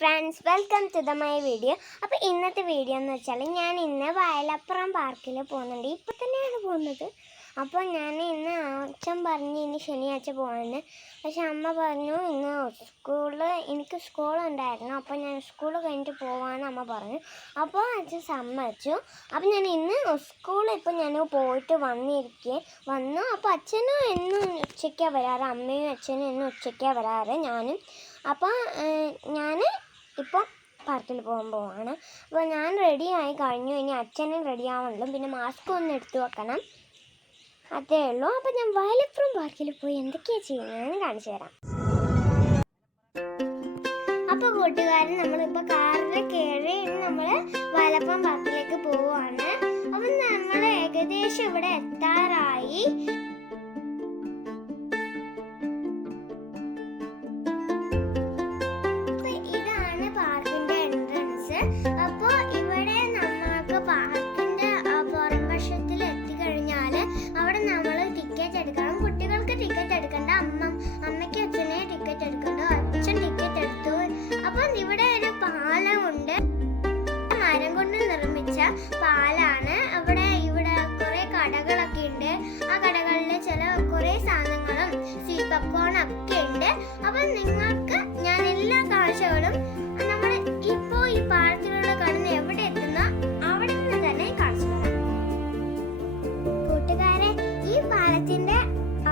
Friends, welcome to my video. അപ്പോൾ ഇന്നത്തെ video എന്ന് വെച്ചാൽ ഞാൻ ഇന്ന് വയലപ്പുറം പാർക്കിൽ പോകുന്നുണ്ട്. ഇപ്പം തന്നെയാണ് പോകുന്നത്. അപ്പോൾ ഞാൻ ഇന്ന് അച്ഛൻ പറഞ്ഞ് ഇന്ന് ശനിയാഴ്ച പോകാമെന്ന്. പക്ഷെ അമ്മ പറഞ്ഞു ഇന്ന് എനിക്ക് സ്കൂളുണ്ടായിരുന്നു, അപ്പോൾ ഞാൻ സ്കൂൾ കഴിഞ്ഞിട്ട് പോകാമെന്ന് അമ്മ പറഞ്ഞു. അപ്പോൾ അച്ഛൻ സമ്മതിച്ചു. അപ്പോൾ ഞാൻ ഇന്ന് സ്കൂളിൽ ഇപ്പോൾ ഞാൻ പോയിട്ട് വന്നു. അപ്പോൾ അച്ഛനും എന്നും ഉച്ചയ്ക്കാണ് വരാറ്, അമ്മയും അച്ഛനും എന്നും ഉച്ചയ്ക്കാണ് വരാറ്, ഞാനും. അപ്പോൾ ഞാൻ ഇപ്പോൾ പാർക്കിൽ പോവാണ്. അപ്പോൾ ഞാൻ റെഡിയായി കഴിഞ്ഞു. ഇനി അച്ഛനും റെഡി ആവണല്ലോ, പിന്നെ മാസ്ക് ഒന്ന് എടുത്തു വെക്കണം, അതേ ഉള്ളൂ. അപ്പോൾ ഞാൻ വയലപ്പുറം പാർക്കിൽ പോയി എന്തൊക്കെയാണ് ചെയ്യുന്നതെന്ന് കാണിച്ചു തരാം. അപ്പോൾ കൂട്ടുകാരൻ, നമ്മളിപ്പോൾ കാറിൽ കയറി നമ്മൾ വയലപ്പുറം പാർക്കിലേക്ക് പോവുകയാണ്. അപ്പം നമ്മൾ ഏകദേശം ഇവിടെ എത്താറായി. അമ്മയ്ക്ക് അച്ഛനെ ടിക്കറ്റ് എടുക്കണ്ടോ, അച്ഛൻ ടിക്കറ്റ് എടുത്തു. അപ്പം ഇവിടെ ഒരു പാലമുണ്ട്, മരം കൊണ്ട് നിർമ്മിച്ച പാലാണ്. ഇവിടെ കുറെ കടകളൊക്കെ ഉണ്ട്. ആ കടകളിൽ കുറെ സാധനങ്ങളും സ്വീറ്റ് പോപ്കോണൊക്കെ ഉണ്ട്. അപ്പം നിങ്ങൾക്ക് ഞാൻ എല്ലാ കാഴ്ചകളും നമ്മൾ ഇപ്പോൾ ഈ പാലത്തിലൂടെ കടന്ന് എവിടെ എത്തുന്നോ അവിടെ നിന്ന് തന്നെ കാണിച്ചു തരാം. കൂട്ടുകാരെ, ഈ പാലത്തിന്റെ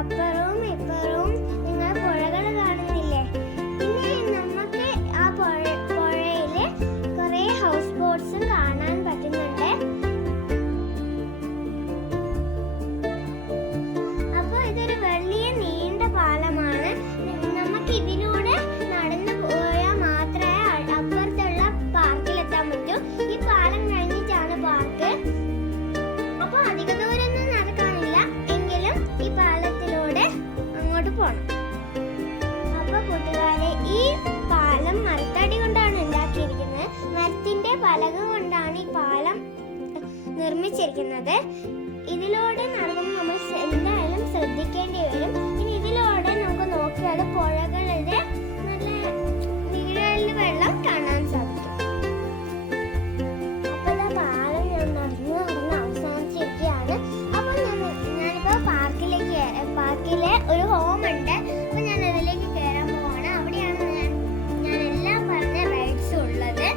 അപ്പുറവും ഇപ്പുറവും നിങ്ങൾ പുഴകൾ കാണുന്നില്ലേ? പിന്നെ നമുക്ക് ആ പുഴയില് കുറെ ഹൗസ് ബോട്ട്സും കാണാൻ പറ്റുന്നുണ്ട്. അപ്പോൾ ഇതൊരു വലിയ നീണ്ട പാലമാണ്. നമുക്ക് ഇതിലൂടെ നടന്നു പോയാൽ മാത്രമേ അപ്പുറത്തുള്ള പാർക്കിലെത്താൻ പറ്റൂ. ഈ പാലം കഴിഞ്ഞിട്ടാണ് പാർക്ക്. അപ്പോൾ അധിക ദൂരമൊന്നും നടക്കാനില്ല, എങ്കിലും ഈ പാലത്തിലൂടെ അങ്ങോട്ട് പോകണം. അപ്പോൾ കൂട്ടുകാരെ, ഈ പാലം മരത്തടി കൊണ്ടാണ് ഉണ്ടാക്കിയിരിക്കുന്നത്. മരത്തിന്റെ പലക കൊണ്ടാണ് ഈ പാലം നിർമ്മിച്ചിരിക്കുന്നത്. ഇതിലൂടെ നടക്കുമ്പോൾ നമ്മൾ എന്തായാലും ശ്രദ്ധിക്കേണ്ടി വരും. ഇനി ഇതിലൂടെ നമുക്ക് നോക്കിയാൽ പുഴകളുടെ നല്ല നീഴലിൽ വെള്ളം കാണാൻ സാധിക്കും. അപ്പോൾ പാലം ഞാൻ നടന്ന് അവസാനിച്ചിരിക്കുകയാണ്. അപ്പോൾ ഞാനിപ്പോൾ പാർക്കിലെ ഒരു ഹോം ഉണ്ട്. അപ്പോൾ ഞാൻ അതിലേക്ക് കയറാൻ പോവാണ്. അവിടെയാണ് ഞാൻ എല്ലാം പറഞ്ഞ റൈഡ്സ് ഉള്ളത്.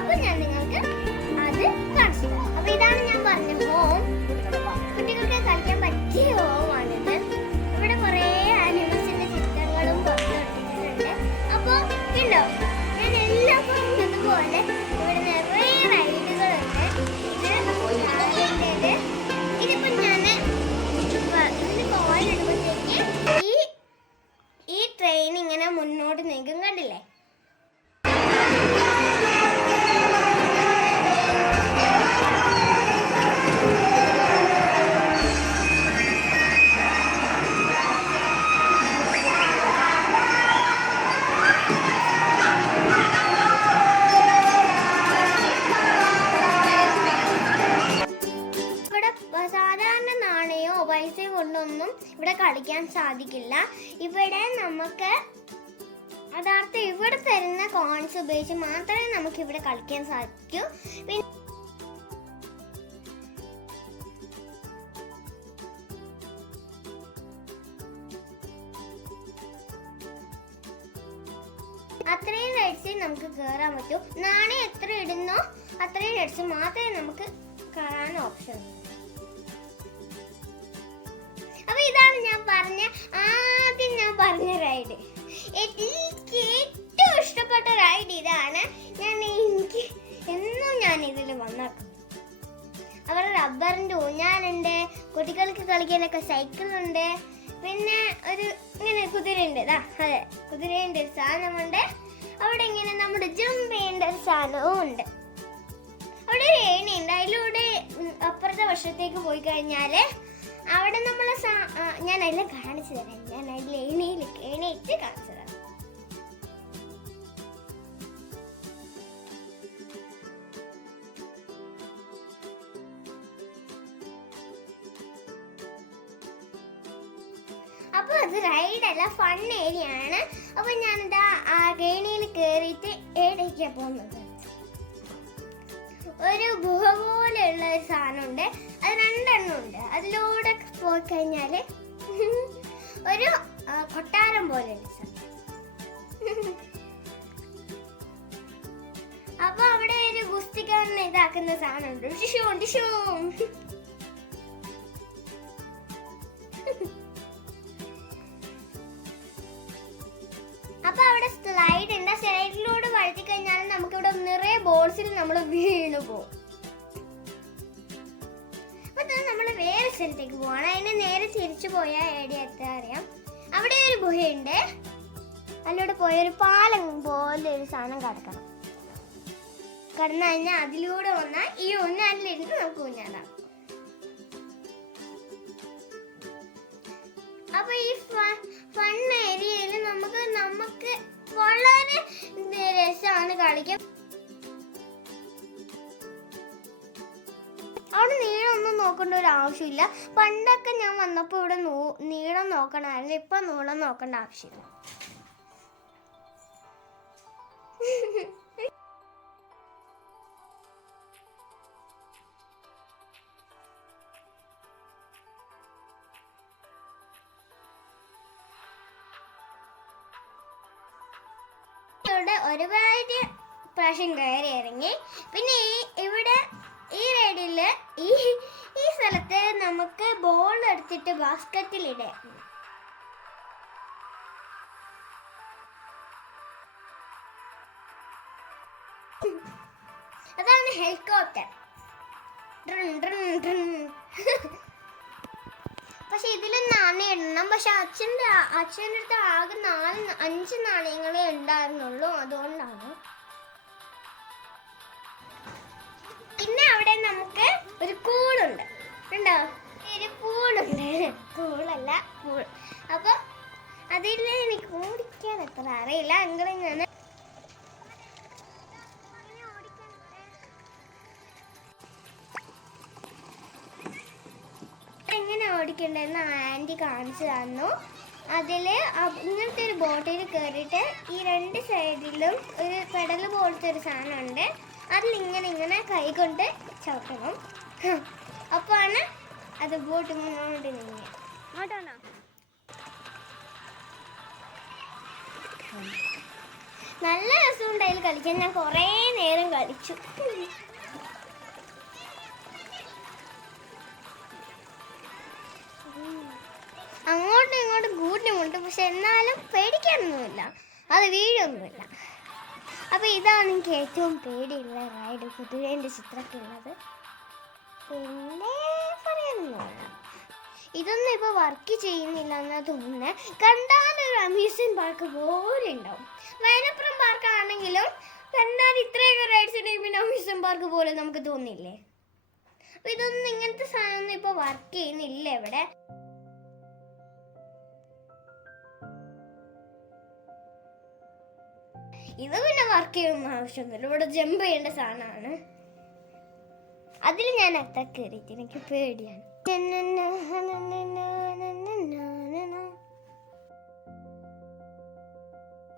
അപ്പോൾ ഞാൻ നിങ്ങൾക്ക് അത് കാണിച്ചു തരാം. അപ്പോൾ ഇതാണ് ഞാൻ പറഞ്ഞ ഹോം. കുട്ടികൾക്ക് കളിക്കാൻ പറ്റിയ ഹോമാണിത്. ഇവിടെ കുറേ ആനിമൽസിന്റെ ചിത്രങ്ങളും പുറത്തിട്ടുണ്ട്. അപ്പോൾ ഉണ്ടോ, ഞാൻ എല്ലാം പറഞ്ഞതുപോലെ ഇവിടെ നിറയെ റൈഡുകളുണ്ട്. ഇതിപ്പോൾ ഞാൻ ഇതിന് പോയിടുമ്പോഴത്തേക്ക് ഈ ട്രെയിൻ ഇങ്ങനെ മുന്നോട്ട് നീങ്ങും, കണ്ടില്ലേ? സാധാരണ നാണയോ പൈസയോ കൊണ്ടൊന്നും ഇവിടെ കളിക്കാൻ സാധിക്കില്ല. ഇവിടെ നമുക്ക് ഇവിടെ തരുന്ന കോയിൻസ് ഉപയോഗിച്ച് മാത്രമേ നമുക്ക് ഇവിടെ കളിക്കാൻ സാധിക്കൂ. പിന്നെ അത്രയും റൈഡ്സിൽ നമുക്ക് കയറാൻ പറ്റൂ. നാണയം എത്ര ഇടുന്നോ അത്രയും റൈഡ്സ് മാത്രമേ നമുക്ക് കയറാൻ ഓപ്ഷൻ. അപ്പൊ ഇതാണ് ആദ്യം ഞാൻ പറഞ്ഞ റൈഡ്. എനിക്ക് ഏറ്റവും ഇഷ്ടപ്പെട്ട റൈഡ് ഇതാണ്. എനിക്ക് എന്നും ഞാൻ ഇതിൽ വന്നേക്കും. അവിടെ റബ്ബറിന്റെ ഊഞ്ഞാലുണ്ട്, കുട്ടികൾക്ക് കളിക്കാനൊക്കെ സൈക്കിളുണ്ട്, പിന്നെ ഇങ്ങനെ കുതിരയുണ്ട്. അതെ, കുതിരയുടെ ഒരു സാധനമുണ്ട്. അവിടെ ഇങ്ങനെ നമ്മുടെ ജമ്പ് ചെയ്യേണ്ട ഒരു സാധനവും ഉണ്ട്. അവിടെ ഒരു ഏണിയുണ്ട്. അതിലൂടെ അപ്പുറത്തെ വർഷത്തേക്ക് പോയി കഴിഞ്ഞാല് അവിടെ ഞാൻ അതിൽ കാണിച്ചു തരാം. ഞാൻ അതിൽ ഏണിയിട്ട് കാണിച്ചു തരാം. അപ്പോൾ അത് റൈഡല്ല, ഫൺ ഏരിയ ആണ്. അപ്പോൾ ഞാനിതാ ആ ഗേണിയിൽ കയറിയിട്ട് സ്ഥലത്തേക്കാണ് പോകുന്നത്. ഒരു ഗുഹ പോലെയുള്ള ഒരു സാധനമുണ്ട്, അത് 2 എണ്ണം ഉണ്ട്. അതിലൂടെ പോയി കഴിഞ്ഞാൽ ഒരു കൊട്ടാരം പോലെയുള്ള സ്ഥലം. അപ്പൊ അവിടെ ഒരു ഗുസ്തിക്കാരനെ ഇതാക്കുന്ന സാധനമുണ്ട്. അപ്പൊ അവിടെ സ്ലൈഡ് ഉണ്ട്. സ്ലൈഡിലൂടെ വഴുതി കഴിഞ്ഞാൽ നമുക്ക് ഇവിടെ നിറയെ ബോൾസിൽ നമ്മൾ വീണു പോകും. അപ്പൊ നമ്മൾ വേറെ സ്ഥലത്തേക്ക് പോവാണ്. അതിന് നേരെ തിരിച്ചു പോയാൽ എവിടെ എത്താൻ അറിയാം. അവിടെ ഒരു ഗുഹയുണ്ട്, അതിലൂടെ പോയ ഒരു പാലം പോലെ ഒരു സാധനം കടക്കണം. കടന്നു കഴിഞ്ഞാൽ അതിലൂടെ വന്നാൽ ഈ ഊഞ്ഞാലിലിരുന്ന് നമുക്ക് ഊഞ്ഞാലാം. അപ്പൊ ഈ ഫൺ ഏരിയയിൽ നമുക്ക് വളരെ രസമാണ് കളിക്കാൻ. അവിടെ നീളമൊന്നും നോക്കേണ്ട ഒരു ആവശ്യമില്ല. പണ്ടൊക്കെ ഞാൻ വന്നപ്പോൾ ഇവിടെ നീളം നോക്കണമായിരുന്നു. ഇപ്പൊ നീളം നോക്കേണ്ട ആവശ്യമില്ല. ഒരുപാട് പ്രാവശ്യം കയറി ഇറങ്ങി. പിന്നെ ഇവിടെ ഈ റൈഡില് ഈ സ്ഥലത്ത് നമുക്ക് ബോൾ എടുത്തിട്ട് ബാസ്ക്കറ്റിലിടാം. അതാണ് ഹെലികോപ്റ്റർ. പക്ഷെ ഇതിൽ നാണയം ഇടണം. പക്ഷെ അച്ഛൻ്റെ അടുത്ത് ആകെ 5 നാണയങ്ങളേ ഉണ്ടായിരുന്നുള്ളൂ, അതുകൊണ്ടാണ്. പിന്നെ അവിടെ നമുക്ക് ഒരു കൂളുണ്ട്, ഉണ്ടോ? ഒരു പൂളുണ്ട്, കൂളല്ല പൂൾ. അപ്പൊ അതിൽ എനിക്ക് ഓടിക്കാൻ എത്ര അറിയില്ല. എങ്കിലും ഞാൻ എങ്ങനെ ഓടിക്കണ്ടെന്ന് ആൻറ്റി കാണിച്ചു തന്നു. അതിൽ ഇങ്ങനത്തെ ഒരു ബോട്ടിൽ കയറിയിട്ട് ഈ 2 സൈഡിലും ഒരു പെഡൽ പോലത്തെ ഒരു സാധനമുണ്ട്. അതിലിങ്ങനെ കൈ കൊണ്ട് ചവിട്ടണം. അപ്പോഴാണ് അത് ബോട്ട് മുന്നോട്ട് നീങ്ങി. നല്ല രസമുണ്ട് അതിൽ കളിക്കാൻ. ഞാൻ കുറേ നേരം കളിച്ചു. അങ്ങോട്ടും ഇങ്ങോട്ടും കൂട്ടിമുട്ടും, പക്ഷെ എന്നാലും പേടിക്കാനൊന്നുമില്ല, അത് വീഴൊന്നുമില്ല. അപ്പൊ ഇതാണ് എനിക്ക് ഏറ്റവും പേടിയുള്ള റൈഡ്, കുതിരേൻ്റെ ചിത്രമൊക്കെ ഉള്ളത്. പിന്നെ പറയാനൊന്നുമില്ല. ഇതൊന്നും ഇപ്പോൾ വർക്ക് ചെയ്യുന്നില്ല എന്നാ തോന്നുന്നത്. കണ്ടാലൊരു അമ്യൂസ്മെന്റ് പാർക്ക് പോലെ ഉണ്ടാവും. വയനപ്പുറം പാർക്കാണെങ്കിലും കണ്ടാൽ ഇത്രയൊക്കെ റൈഡ്സ് ഉണ്ടെങ്കിൽ പിന്നെ അമ്യൂസ്മെന്റ് പാർക്ക് പോലെ നമുക്ക് തോന്നില്ലേ? അപ്പൊ ഇതൊന്നും ഇങ്ങനത്തെ സാധനമൊന്നും ഇപ്പോൾ വർക്ക് ചെയ്യുന്നില്ല ഇവിടെ. ഇത് പിന്നെ വർക്ക് ചെയ്യണമെന്ന് ആവശ്യമൊന്നുമില്ല. ഇവിടെ ജമ്പ് ചെയ്യേണ്ട സാധനമാണ്. അതിൽ ഞാൻ എത്താൻ കയറിയിട്ട് എനിക്ക് പേടിയാണ്.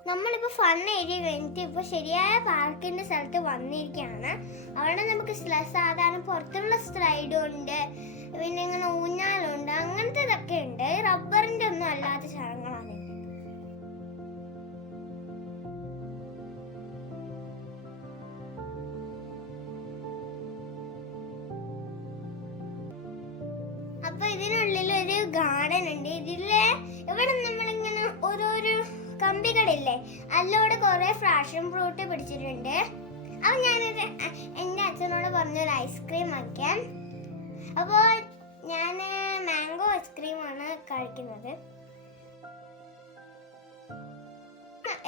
നമ്മളിപ്പോൾ ഫൺ ഏരിയ കഴിഞ്ഞിട്ട് ഇപ്പോൾ ശരിയായ പാർക്കിൻ്റെ സ്ഥലത്ത് വന്നിരിക്കുകയാണ്. അവിടെ നമുക്ക് സാധാരണ പുറത്തുള്ള സ്ലൈഡും ഉണ്ട്, പിന്നെ ഇങ്ങനെ ഊഞ്ഞാലുണ്ട്, അങ്ങനത്തെ ഇതൊക്കെ ഉണ്ട്. റബ്ബറിൻ്റെ ഒന്നും അല്ലാത്ത സാധനങ്ങളാണ്. അപ്പൊ ഇതിനുള്ളിൽ ഒരു ഗാർഡൻ ഉണ്ട്. ഇവിടെ നമ്മളിങ്ങനെ ഓരോരോ കമ്പികളില്ലേ, അതിലൂടെ കുറെ ഫ്രാഷൻ ഫ്രൂട്ട് പിടിച്ചിട്ടുണ്ട്. അപ്പൊ ഞാനൊരു എൻ്റെ അച്ഛനോട് പറഞ്ഞൊരു ഐസ്ക്രീം വയ്ക്കാൻ. അപ്പോൾ ഞാൻ മാംഗോ ഐസ്ക്രീമാണ് കഴിക്കുന്നത്.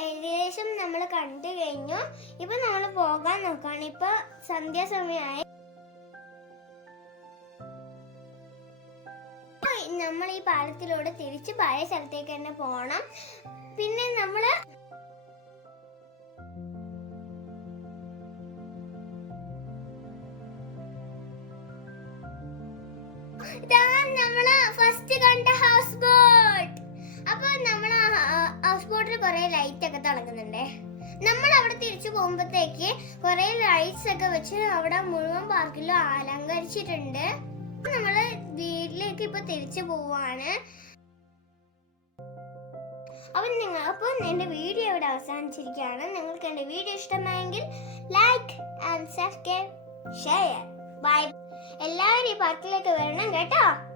ഏകദേശം നമ്മൾ കണ്ടു കഴിഞ്ഞു. ഇപ്പൊ നമ്മൾ പോകാൻ നോക്കുകയാണ്. ഇപ്പൊ സന്ധ്യാസമയമായി. നമ്മൾ ഈ പാലത്തിലൂടെ തിരിച്ച് പഴയ സ്ഥലത്തേക്ക് തന്നെ പോകണം. പിന്നെ നമ്മള് ഫസ്റ്റ് കണ്ട ഹൗസ് ബോട്ട്. അപ്പൊ നമ്മള് ഹൗസ് ബോട്ടിൽ കുറെ ലൈറ്റ് ഒക്കെ തിളങ്ങുന്നുണ്ടേ. നമ്മൾ അവിടെ തിരിച്ചു പോകുമ്പോഴത്തേക്ക് കുറെ ലൈറ്റ്സ് ഒക്കെ വെച്ച് അവിടെ മുഴുവൻ പാർക്കിലും അലങ്കരിച്ചിട്ടുണ്ട്. നമ്മള് വീട്ടിലേക്ക് ഇപ്പൊ തിരിച്ചു പോവാണ്. അപ്പോൾ എന്റെ വീഡിയോ ഇവിടെ അവസാനിച്ചിരിക്കുകയാണ്. നിങ്ങൾക്ക് എന്റെ വീഡിയോ ഇഷ്ടമായെങ്കിൽ like and subscribe share. Bye. എല്ലാവരും ഈ പാർക്കിലേക്ക് വരണം കേട്ടോ.